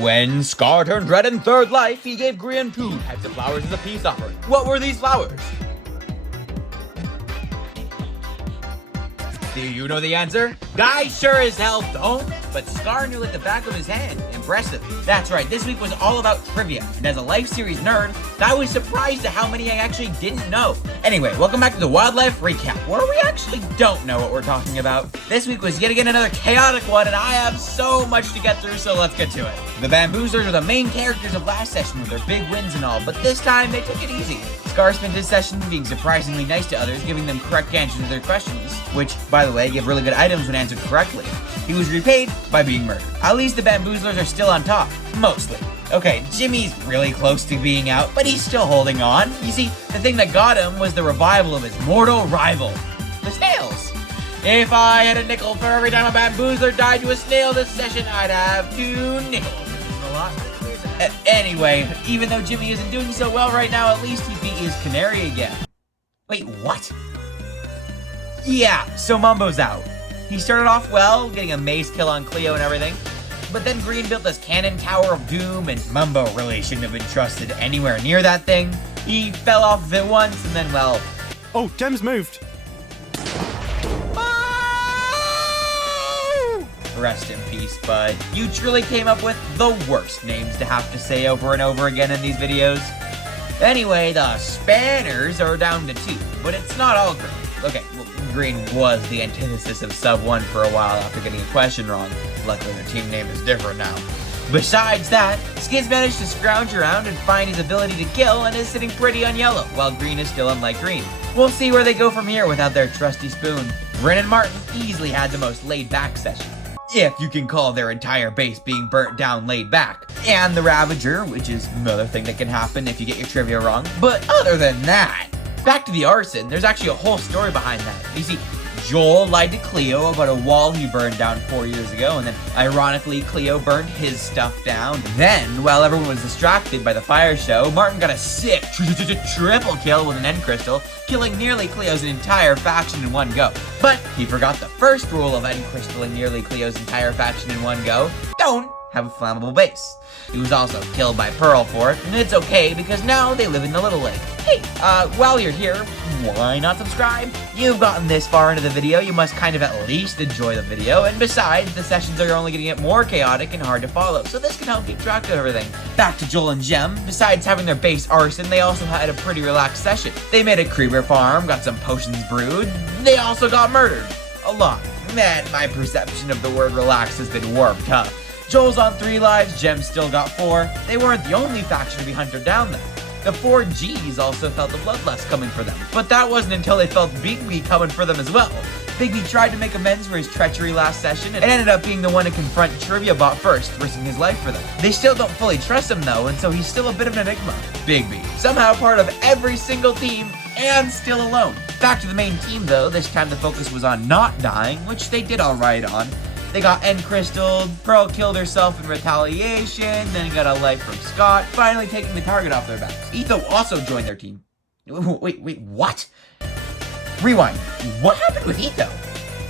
When Scar turned red in third life, he gave Grian 2 types of flowers as a peace offering. What were these flowers? Do you know the answer? I sure as hell don't, but Scar knew at the back of his hand. Impressive. That's right, this week was all about trivia, and as a Life Series nerd, I was surprised at how many I actually didn't know. Anyway, welcome back to the Wildlife Recap, where we actually don't know what we're talking about. This week was yet again another chaotic one, and I have so much to get through, so let's get to it. The Bamboozlers are the main characters of last session with their big wins and all, but this time they took it easy. Scar spent his session being surprisingly nice to others, giving them correct answers to their questions, which, by the way, give really good items when answered correctly. He was repaid by being murdered. At least the Bamboozlers are still on top. Mostly. Okay, Jimmy's really close to being out, but he's still holding on. You see, the thing that got him was the revival of his mortal rival, the snails. If I had a nickel for every time a Bamboozler died to a snail this session, I'd have 2 nickels. A lot. Anyway, even though Jimmy isn't doing so well right now, at least he beat his canary again. Wait, what? Yeah, so Mumbo's out. He started off well, getting a mace kill on Cleo and everything, but then Green built this cannon tower of doom, and Mumbo really shouldn't have been trusted anywhere near that thing. He fell off of it once, and then, well... Oh, Gem's moved. Rest in peace, bud. You truly came up with the worst names to have to say over and over again in these videos. Anyway, the Spanners are down to 2, but it's not all Green. Okay, well, Green was the antithesis of Sub 1 for a while after getting a question wrong. Luckily, the team name is different now. Besides that, Skids managed to scrounge around and find his ability to kill and is sitting pretty on yellow, while Green is still on light green. We'll see where they go from here without their trusty spoon. Ren and Martin easily had the most laid-back session, if you can call their entire base being burnt down laid back. And the Ravager, which is another thing that can happen if you get your trivia wrong. But other than that, back to the arson, there's actually a whole story behind that. You see, Joel lied to Cleo about a wall he burned down 4 years ago, and then ironically Cleo burned his stuff down. Then, while everyone was distracted by the fire show, Martin got a sick triple kill with an end crystal, killing nearly Cleo's entire faction in one go. But he forgot the first rule of end crystal in nearly Cleo's entire faction in one go: don't have a flammable base. He was also killed by Pearl for it, and it's okay because now they live in the Little Lake. Hey, while you're here, why not subscribe? You've gotten this far into the video, you must kind of at least enjoy the video, and besides, the sessions are only going to get more chaotic and hard to follow, so this can help keep track of everything. Back to Joel and Gem. Besides having their base arson, they also had a pretty relaxed session. They made a creeper farm, got some potions brewed, they also got murdered. A lot. Man, my perception of the word relax has been warped, huh? Joel's on 3 lives, Gem still got 4. They weren't the only faction to be hunted down though. The 4 Gs also felt the bloodlust coming for them, but that wasn't until they felt Big B coming for them as well. Big B tried to make amends for his treachery last session and ended up being the one to confront Trivia Bot first, risking his life for them. They still don't fully trust him though, and so he's still a bit of an enigma. Big B, somehow part of every single team and still alone. Back to the main team though, this time the focus was on not dying, which they did alright on. They got end crystalled, Pearl killed herself in retaliation, then he got a life from Scott, finally taking the target off their backs. Etho also joined their team. Wait, what? Rewind. What happened with Etho?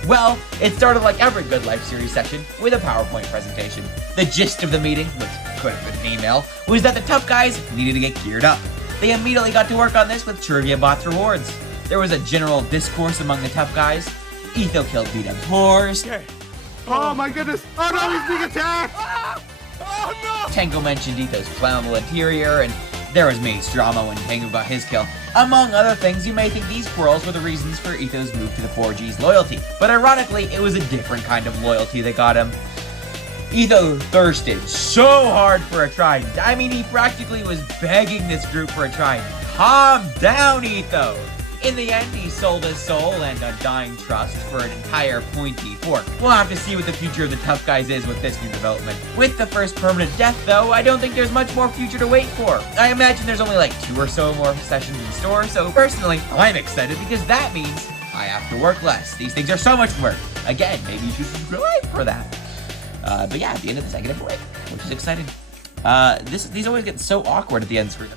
Well, it started like every good Life Series section, with a PowerPoint presentation. The gist of the meeting, which could have been an email, was that the tough guys needed to get geared up. They immediately got to work on this with Trivia Bot's rewards. There was a general discourse among the tough guys. Etho killed B-Dub's horse. Okay. Oh my goodness! Oh no, he's being attacked! Oh no! Tango mentioned Etho's flammable interior, and there was Mate's drama when Tango got his kill. Among other things, you may think these quarrels were the reasons for Etho's move to the 4G's loyalty, but ironically, it was a different kind of loyalty that got him. Etho thirsted so hard for a trident. I mean, he practically was begging this group for a trident. Calm down, Etho! In the end, he sold his soul and undying trust for an entire pointy fork. We'll have to see what the future of the tough guys is with this new development. With the first permanent death, though, I don't think there's much more future to wait for. I imagine there's only like 2 or so more sessions in store, so personally, I'm excited because that means I have to work less. These things are so much work. Again, maybe you should subscribe for that. But yeah, at the end of this, I get a break, which is exciting. These always get so awkward at the end screen.